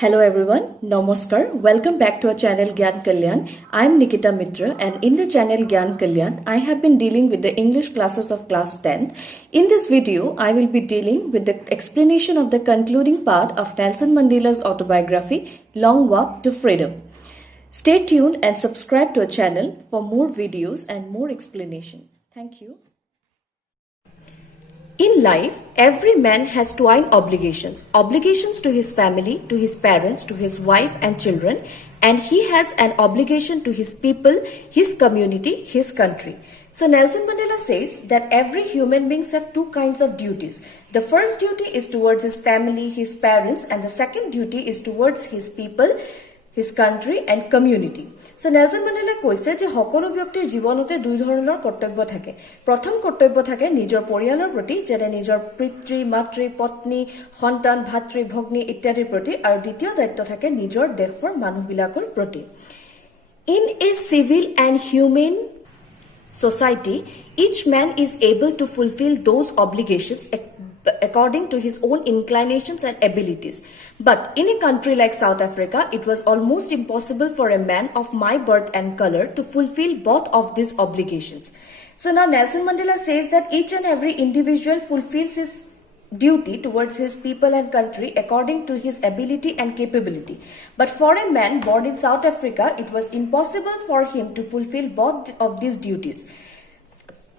Hello everyone, Namaskar. Welcome back to our channel Gyan Kalyan. I am Nikita Mitra and in the channel Gyan Kalyan, I have been dealing with the English classes of class 10th. In this video, I will be dealing with the explanation of the concluding part of Nelson Mandela's autobiography, Long Walk to Freedom. Stay tuned and subscribe to our channel for more videos and more explanation. Thank you. In life, every man has twin obligations. Obligations to his family, to his parents, to his wife and children, and he has an obligation to his people, his community, his country. So Nelson Mandela says that every human being have two kinds of duties. The first duty is towards his family, his parents, and the second duty is towards his people, his country and community. So Nelson Mandela কৈছে যে সকলো ব্যক্তিৰ জীৱনতে দুই ধৰণৰ কৰ্তব্য থাকে। প্ৰথম কৰ্তব্য থাকে নিজৰ পৰিয়ালৰ প্ৰতি, যেনে নিজৰ পিতৃ, মাতৃ, পত্নী, সন্তান, ভাতৃ, ভগ্নী ইত্যাদিৰ প্ৰতি, আৰু দ্বিতীয় দায়িত্ব থাকে নিজৰ দেশৰ মানুহবিলাকৰ প্ৰতি। In a civil and humane society, each man is able to fulfill those obligations according to his own inclinations and abilities. But in a country like South Africa, it was almost impossible for a man of my birth and color to fulfill both of these obligations. So now Nelson Mandela says that each and every individual fulfills his duty towards his people and country according to his ability and capability. But for a man born in South Africa, it was impossible for him to fulfill both of these duties.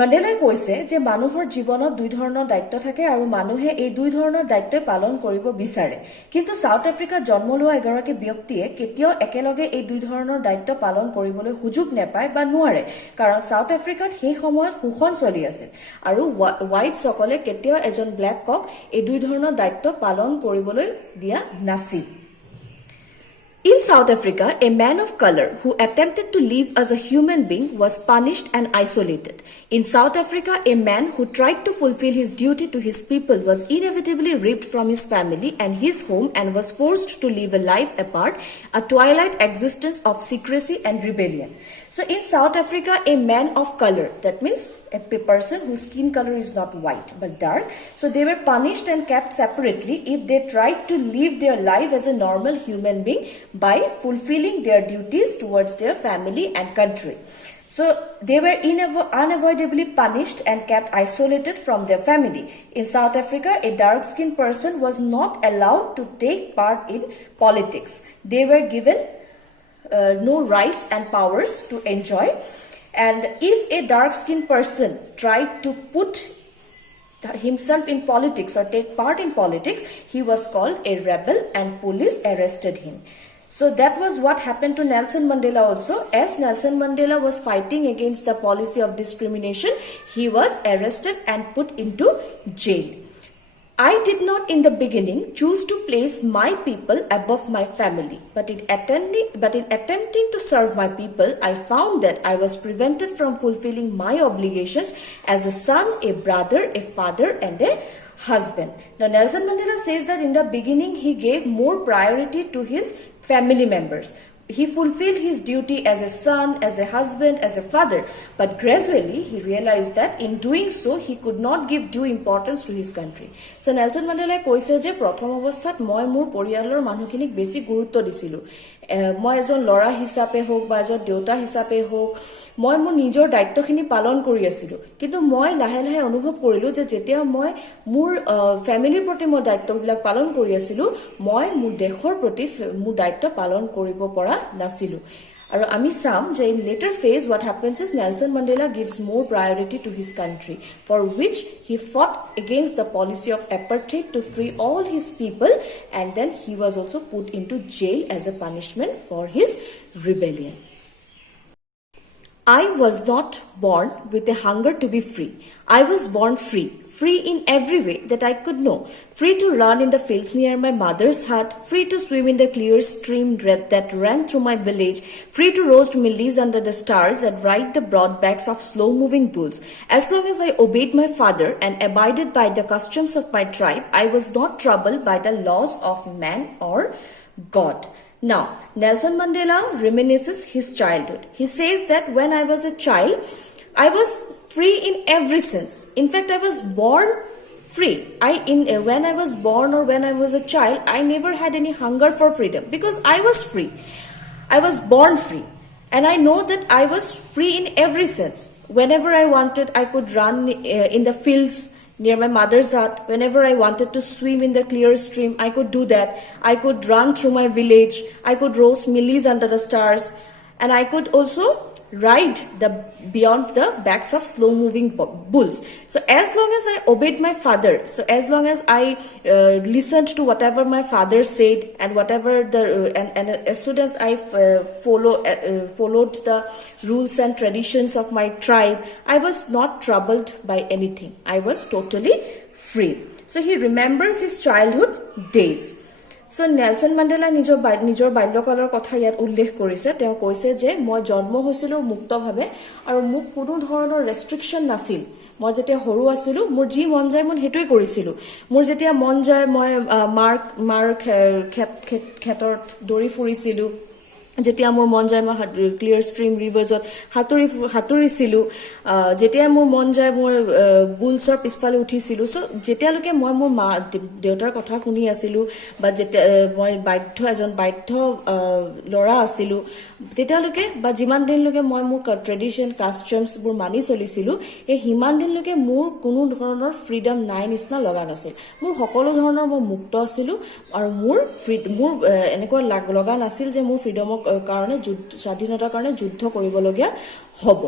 Mandela কৈছে যে মানুহৰ জীৱনত দুই ধৰণৰ দায়িত্ব থাকে আৰু মানুহে এই দুই ধৰণৰ দায়িত্ব পালন কৰিব বিচাৰে, কিন্তু সাউথ আফ্ৰিকাত জন্ম লোৱা এগৰাকী ব্যক্তিয়ে কেতিয়াও একেলগে এই দুই ধৰণৰ দায়িত্ব পালন কৰিবলৈ সুযোগ নেপায় বা নোৱাৰে, কাৰণ সাউথ আফ্ৰিকাত সেই সময়ত শোষণ চলি আছিল আৰু হোৱাইট সকলে কেতিয়াও এজন ব্ল্যাক কক এই দুই ধৰণৰ দায়িত্ব পালন কৰিবলৈ দিয়া নাছিল। In South Africa, a man of color who attempted to live as a human being was punished and isolated. In South Africa, a man who tried to fulfill his duty to his people was inevitably ripped from his family and his home and was forced to live a life apart, a twilight existence of secrecy and rebellion. So in South Africa, a man of color, that means a person whose skin color is not white but dark, so they were punished and kept separately if they tried to live their life as a normal human being by fulfilling their duties towards their family and country. So they were unavoidably punished and kept isolated from their family. In South Africa, a dark-skinned person was not allowed to take part in politics. They were given no rights and powers to enjoy. And if a dark-skinned person tried to put himself in politics or take part in politics, he was called a rebel and police arrested him. So that was what happened to Nelson Mandela also. As Nelson Mandela was fighting against the policy of discrimination, he was arrested and put into jail. I did not in the beginning choose to place my people above my family, but in attempting to serve my people, I found that I was prevented from fulfilling my obligations as a son, a brother, a father, and a husband. Now Nelson Mandela says that in the beginning he gave more priority to his family members. He fulfilled his duty as a son, as a husband, as a father, but gradually he realized that in doing so he could not give due importance to his country. So Nelson Mandela কৈছে যে প্ৰথম অৱস্থাত মই মোৰ পৰিয়ালৰ মানুহখিনিক বেছি গুৰুত্ব দিছিলো। মই এজন ল'ৰা হিচাপে হোক বা এজন দেউতা হিচাপে হোক মই মোৰ নিজৰ দায়িত্বখিনি পালন কৰি আছিলো, কিন্তু মই লাহে লাহে অনুভৱ কৰিলো যে যেতিয়া মই মোৰ ফ্যামিলিৰ প্ৰতি মই দায়িত্ববিলাক পালন কৰি আছিলো, মই মোৰ দেশৰ প্ৰতি মোৰ দায়িত্ব পালন কৰিব পৰা নাছিলো। আৰু আমি চাম যে in later phase what happens is Nelson Mandela gives more priority to his country, for which he fought against the policy of apartheid to free all his people, and then he was also put into jail as a punishment for his rebellion. I was not born with a hunger to be free. I was born free. Free in every way that I could know. Free to run in the fields near my mother's hut. Free to swim in the clear stream that ran through my village. Free to roast millies under the stars and ride the broad backs of slow-moving bulls. As long as I obeyed my father and abided by the customs of my tribe, I was not troubled by the laws of man or God. Now, Nelson Mandela reminisces his childhood. He says that when I was a child, I was free in every sense. In fact, I was born free. When I was born or when I was a child, I never had any hunger for freedom because I was free. I was born free. And I know that I was free in every sense. Whenever I wanted, I could run in the fields near my mother's hut. Whenever I wanted to swim in the clear stream, I could do that. I could run through my village. I could roast millies under the stars. And I could also ride beyond the backs of slow moving bulls. So as long as I obeyed my father, so as long as I listened to whatever my father said, and whatever and as soon as I followed the rules and traditions of my tribe, I was not troubled by anything. I was totally free. So he remembers his childhood days. So Nelson Mandela নিজৰ বাল্যকালৰ কথা ইয়াত উল্লেখ কৰিছে। তেওঁ কৈছে যে মই জন্ম হৈছিলো মুক্তভাৱে আৰু মোক কোনো ধৰণৰ ৰেষ্ট্ৰিকশন নাছিল। মই যেতিয়া সৰু আছিলো মোৰ যি মন যায় মই হেতুই কৰিছিলো। মোৰ যেতিয়া মন যায় মই মাৰ খেতত দৌৰি ফুৰিছিলো। যেতিয়া মোৰ মন যায় মই ক্লিয়াৰ ষ্ট্ৰীম ৰিভাৰ্ছত সাঁতুৰিছিলো। যেতিয়া মোৰ মন যায় মই বুলছৰ পিছফালে উঠিছিলো। চ' যেতিয়ালৈকে মই মোৰ মা দেউতাৰ কথা শুনি আছিলো বা যেতিয়া মই এজন বাধ্য ল'ৰা আছিলো, তেতিয়ালৈকে বা যিমান দিনলৈকে মই মোৰ ট্ৰেডিশ্যন কাষ্টমছবোৰ মানি চলিছিলো, এই সিমান দিনলৈকে মোৰ কোনো ধৰণৰ ফ্ৰীডম নাই নিচিনা লগা নাছিল। মোৰ সকলো ধৰণৰ মই মুক্ত আছিলো আৰু মোৰ এনেকুৱা লগা নাছিল যে মোৰ ফ্ৰীডমৰ কাৰণে স্বাধীনতাৰ কাৰণে যুদ্ধ কৰিবলগীয়া হ'ব।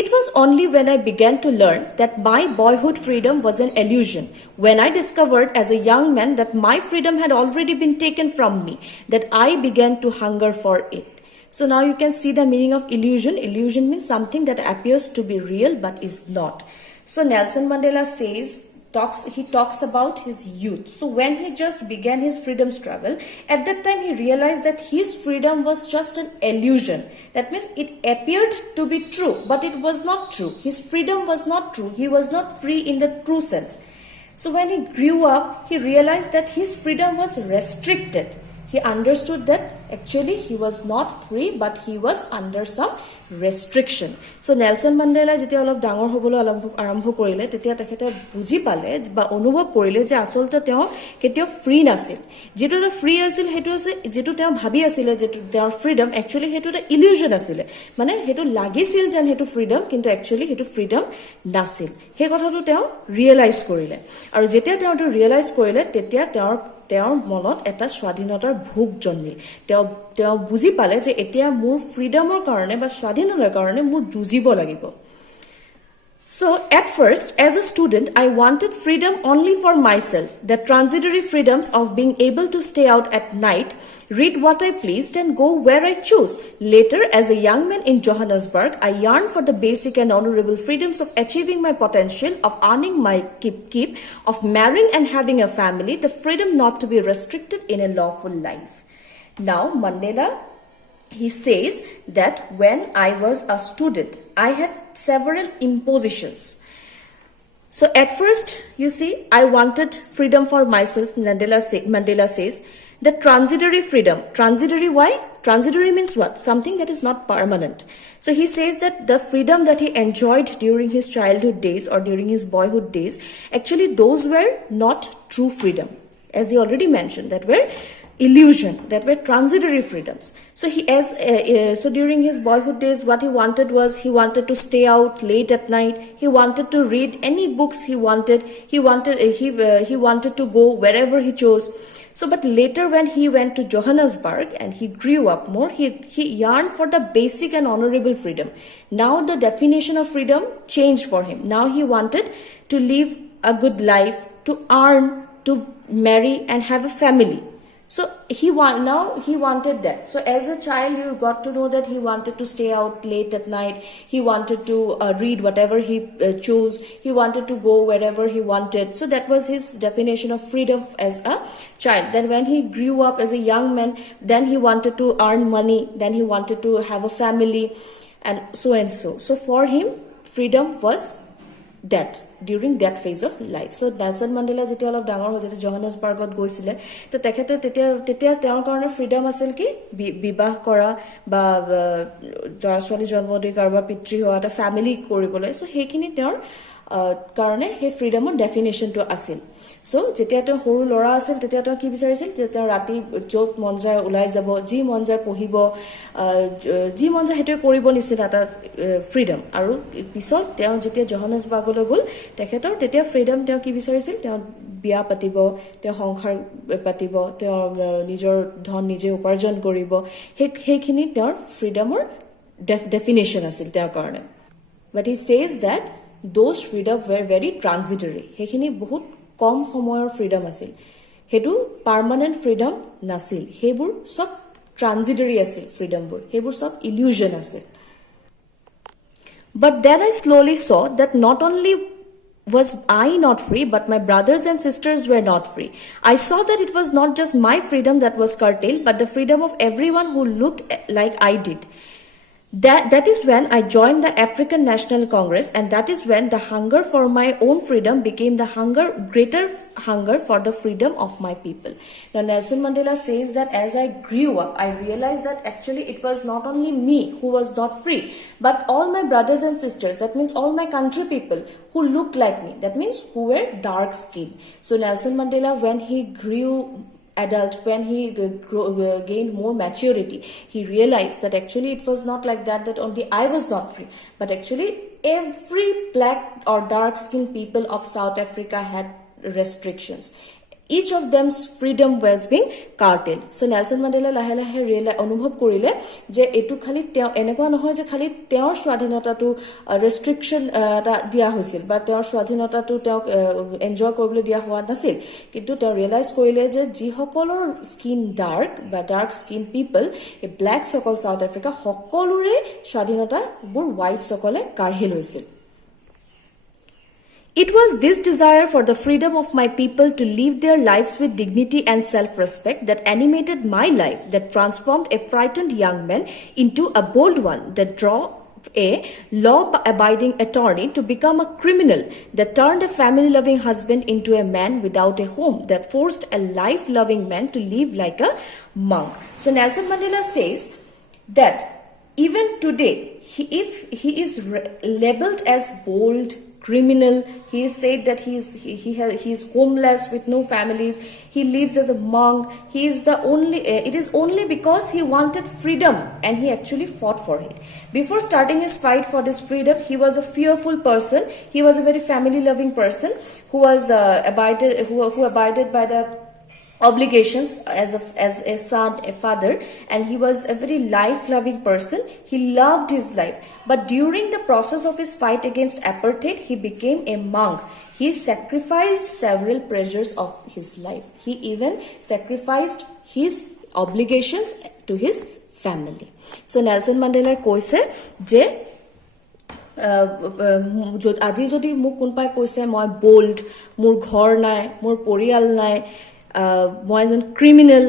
It was only when I began to learn that my boyhood freedom was an illusion, when I discovered as a young man that my freedom had already been taken from me, that I began to hunger for it. So now you can see the meaning of illusion. Illusion means something that appears to be real but is not. So Nelson Mandela he talks about his youth. So when he just began his freedom struggle, at that time he realized that his freedom was just an illusion. That means it appeared to be true, but it was not true. His freedom was not true. He was not free in the true sense. So when he grew up, he realized that his freedom was restricted. He understood that actually he was not free, but he was under some restriction. So Nelson Mandela যেতিয়া অলপ ডাঙৰ হ'বলৈ আৰম্ভ কৰিলে, তেতিয়া তেখেতে বুজি পালে বা অনুভৱ কৰিলে যে আচলতে তেওঁ কেতিয়াও ফ্ৰী নাছিল। যেটো ফ্ৰী আছিল সেইটো আছে যেটো তেওঁ ভাবি আছিলে যে তেওঁৰ ফ্ৰীডম, একচুয়ালি সেইটো এটা ইলিউজন আছিলে। মানে সেইটো লাগিছিল যেন সেইটো ফ্ৰীডম, কিন্তু একচুয়ালি সেইটো ফ্ৰীডম নাছিল। সেই কথাটো তেওঁ ৰিয়েলাইজ কৰিলে। আৰু যেতিয়া তেওঁ ৰিয়েলাইজ কৰিলে, তেতিয়া তেওঁৰ মনত এটা স্বাধীনতাৰ ভোগ জন্মিল। তেওঁ বুজি পালে যে এতিয়া মোৰ ফ্ৰীডমৰ কাৰণে বা স্বাধীনতাৰ কাৰণে মোৰ যুঁজিব লাগিব। So at first, as a student, I wanted freedom only for myself, the transitory freedoms of being able to stay out at night, read what I pleased and go where I chose. Later, as a young man in Johannesburg, I yearned for the basic and honorable freedoms of achieving my potential, of earning my keep, of marrying and having a family, the freedom not to be restricted in a lawful life. Now, Mandela, he says that when I was a student, I had several impositions. So at first, you see, I wanted freedom for myself, Mandela says, the transitory freedom. Transitory, why? Transitory means what? Something that is not permanent. So he says that the freedom that he enjoyed during his childhood days or during his boyhood days, actually those were not true freedom. As he already mentioned, that were illusion, that were transitory freedoms. So so during his boyhood days, what he wanted was he wanted to stay out late at night. He wanted to read any books he wanted. He wanted to go wherever he chose. So, but later when he went to Johannesburg and he grew up more, he yearned for the basic and honorable freedom. Now the definition of freedom changed for him. Now he wanted to live a good life, to earn, to marry and have a family. So he wanted that. So as a child, you got to know that he wanted to stay out late at night. He wanted to read whatever he chose. He wanted to go wherever he wanted. So that was his definition of freedom as a child. Then when he grew up as a young man, then he wanted to earn money. Then he wanted to have a family and so and so. So for him, freedom was that. During that phase of life. So Nelson Mandela যেতিয়া অলপ ডাঙৰ হৈ যেতিয়া জহান্সবাৰ্গত গৈছিলে, তো তেখেতে তেতিয়া তেওঁৰ কাৰণে ফ্ৰীডম আছিল কি বিবাহ কৰা বা ল'ৰা ছোৱালী জন্ম দি কাৰোবাৰ পিতৃ হোৱা, এটা ফেমিলি কৰিবলৈ। সো সেইখিনি তেওঁৰ কাৰণে সেই ফ্ৰীডমৰ ডেফিনেশ্যনটো আছিল সো যেতিয়া তেওঁ সৰু ল'ৰা আছিল তেতিয়া তেওঁ কি বিচাৰিছিল যে তেওঁ ৰাতি য'ত মন যায় ওলাই যাব যি মন যায় পঢ়িব যি মন যায় সেইটো কৰিব নিছিল এটা ফ্ৰীডম আৰু পিছত তেওঁ যেতিয়া জহানেছবাৰ্গলৈ গ'ল তেখেতৰ তেতিয়া ফ্ৰীডম তেওঁ কি বিচাৰিছিল তেওঁ বিয়া পাতিব তেওঁ সংসাৰ পাতিব তেওঁ নিজৰ ধন নিজে উপাৰ্জন কৰিব সেইখিনি তেওঁৰ ফ্ৰীডমৰ definition আছিল তেওঁৰ কাৰণে but he says that those freedom were very transitory হেখিনি বহুত কম সময়ৰ ফ্ৰীডম আছিল হেতু পাৰ্মানেন্ট ফ্ৰীডম নাছিল হেবোৰ সব ট্ৰানজিটৰি আছিল ফ্ৰীডমবোৰ হেবোৰ সব ইলিউজন আছিল but then I slowly saw that not only was I not free, but my brothers and sisters were not free. I saw that it was not just my freedom that was curtailed, but the freedom of everyone who looked like I did. That is when I joined the African National Congress, and that is when the hunger for my own freedom became the greater hunger for the freedom of my people. Now Nelson Mandela says that as I grew up, I realized that actually it was not only me who was not free, but all my brothers and sisters, that means all my country people who looked like me, that means who were dark skinned. So Nelson Mandela, when he grew adult, when he gained more maturity, he realized that actually it was not like that only I was not free, but actually every black or dark skinned people of South Africa had restrictions. Each of them's freedom was being curtailed. So Nelson Mandela lahe lahe অনুভৱ কৰিলে যে এটু খালি তেওঁ এনেকুৱা নহয় যে খালি তেওঁৰ স্বাধীনতাটো ৰেষ্ট্ৰিকশন দিয়া হৈছিল বা তেওঁৰ স্বাধীনতাটো তেওঁ এনজয় কৰিবলৈ দিয়া হোৱা নাছিল কিন্তু তেওঁ ৰিয়েলাইজ কৰিলে যে যি সকলৰ স্কিন ডাৰ্ক বা ডাৰ্ক স্কিন পিপল এ ব্ল্যাক সকল সাউথ আফ্ৰিকা সকলোৰে স্বাধীনতা বোৰ হোৱাইট সকলে কাঢ়ি লৈছিল It was this desire for the freedom of my people to live their lives with dignity and self-respect that animated my life, that transformed a frightened young man into a bold one, that drew a law-abiding attorney to become a criminal, that turned a family-loving husband into a man without a home, that forced a life-loving man to live like a monk. So Nelson Mandela says that even today, if he is labeled as bold, criminal, he is said that he is homeless with no families, he lives as a monk, he is the only it is only because he wanted freedom and he actually fought for it. Before starting his fight for this freedom, he was a fearful person, he was a very family loving person who was who abided by the obligations as a son, a father, and he was a very life-loving person. He loved his life. But during the process of his fight against apartheid, he became a monk. He sacrificed several pleasures of his life. He even sacrificed his obligations to his family. So Nelson Mandela কৈছে যে আজি যদি মোক কোনপাই কৈছে মই bold মোৰ ঘৰ নাই মোৰ পৰিয়াল নাই মই এজন ক্ৰিমিনেল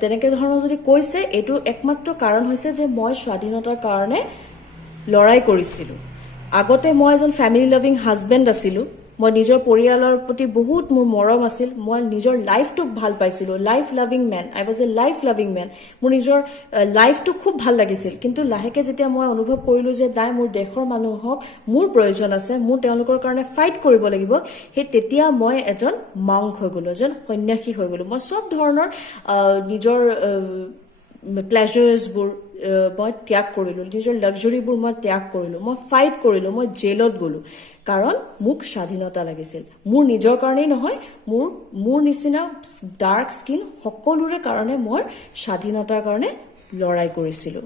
তেনেকে ধৰণৰ যদি কৈছে এটো একমাত্ৰ কাৰণ হৈছে যে মই স্বাধীনতাৰ কাৰণে লৰাই কৰিছিলো আগতে মই এজন ফ্যামিলি লাভিং হাজবেন্ড আছিলো মই নিজৰ পৰিয়ালৰ প্ৰতি বহুত মোৰ মৰম আছিল মই নিজৰ লাইফটোক ভাল পাইছিলো life loving man I was A life loving man মোৰ নিজৰ লাইফটো খুব ভাল লাগিছিল কিন্তু লাহেকে যেতিয়া মই অনুভৱ কৰিলো যে দাই মোৰ দেশৰ মানুহক মোৰ প্ৰয়োজন আছে মোৰ তেওঁলোকৰ কাৰণে ফাইট কৰিব লাগিব হে তেতিয়া মই এজন মংক হৈ গলো এজন সন্ন্যাসী হৈ গলো মই সব ধৰণৰ নিজৰ প্লেজাৰ্স বোৰ মই ত্যাগ কৰিলো নিজৰ লাক্সাৰি বোৰ মই ত্যাগ কৰিলো মই ফাইট কৰিলো মই জেলত গলো কাৰণ মোক স্বাধীনতা লাগিছিল মোৰ নিজৰ কাৰণে নহয় মোৰ নিচিনা ডাৰ্ক স্কিন সকলোৰে কাৰণে মই স্বাধীনতাৰ কাৰণে লৰাই কৰিছিলো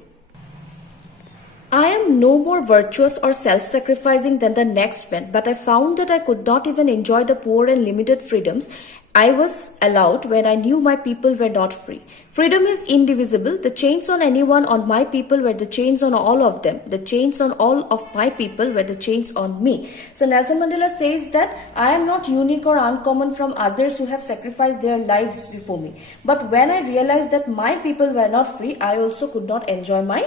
I am no more virtuous or self-sacrificing than the next man, but I found that I could not even enjoy the poor and limited freedoms I was allowed when I knew my people were not free. Freedom is indivisible. The chains on anyone on my people were the chains on all of them. The chains on all of my people were the chains on me. So Nelson Mandela says that I am not unique or uncommon from others who have sacrificed their lives before me. But when I realized that my people were not free, I also could not enjoy my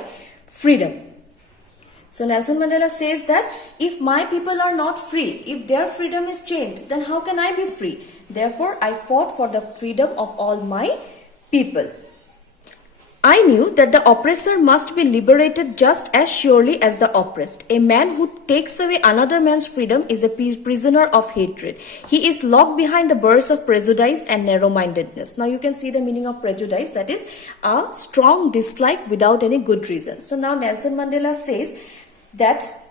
freedom. So Nelson Mandela says that if my people are not free, if their freedom is chained, then how can I be free? Therefore, I fought for the freedom of all my people. I knew that the oppressor must be liberated just as surely as the oppressed. A man who takes away another man's freedom is a prisoner of hatred. He is locked behind the bars of prejudice and narrow-mindedness. Now you can see the meaning of prejudice, that is a strong dislike without any good reason. So now Nelson Mandela says that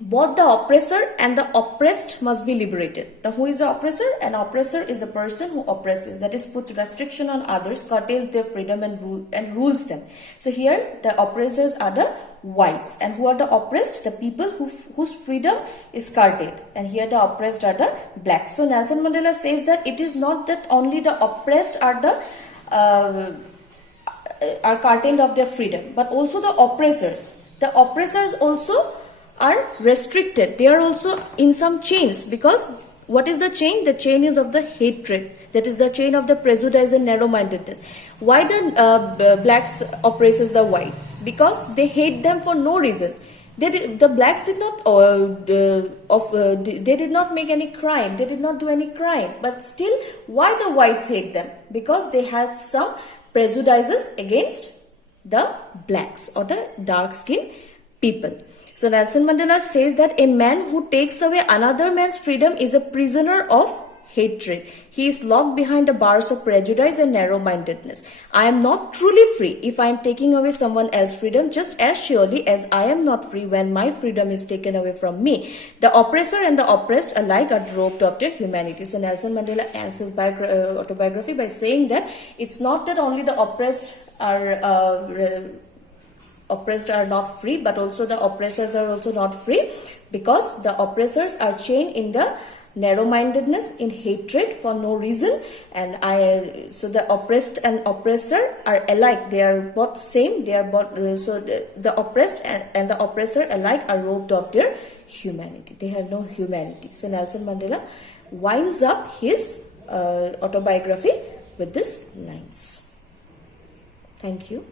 both the oppressor and the oppressed must be liberated. Now, who is the oppressor? An oppressor is a person who oppresses, that is, puts restriction on others, curtails their freedom and rules them. So here, the oppressors are the whites, and who are the oppressed? The people whose freedom is curtailed. And here, the oppressed are the blacks. So Nelson Mandela says that it is not that only the oppressed are curtailed of their freedom, but also the oppressors. The oppressors also are restricted. They are also in some chains, because what is the chain? The chain is of the hatred. That is the chain of the prejudice and narrow-mindedness. Why the blacks oppresses the whites? Because they hate them for no reason. The blacks did not they did not make any crime. They did not do any crime. But still, why the whites hate them? Because they have some prejudices against the blacks or the dark-skinned people. So Nelson Mandela says that a man who takes away another man's freedom is a prisoner of hatred. He is locked behind the bars of prejudice and narrow-mindedness. I am not truly free if I am taking away someone else's freedom, just as surely as I am not free when my freedom is taken away from me. The oppressor and the oppressed alike are robbed of their humanity. So Nelson Mandela ends his autobiography by saying that it's not that only the oppressed are not free, but also the oppressors are also not free, because the oppressors are chained in the narrow-mindedness, in hatred for no reason, and so the oppressed and oppressor are alike. They are both same. They are both so the oppressed and the oppressor alike are robbed of their humanity. They have no humanity. So Nelson Mandela winds up his autobiography with these lines. Thank you.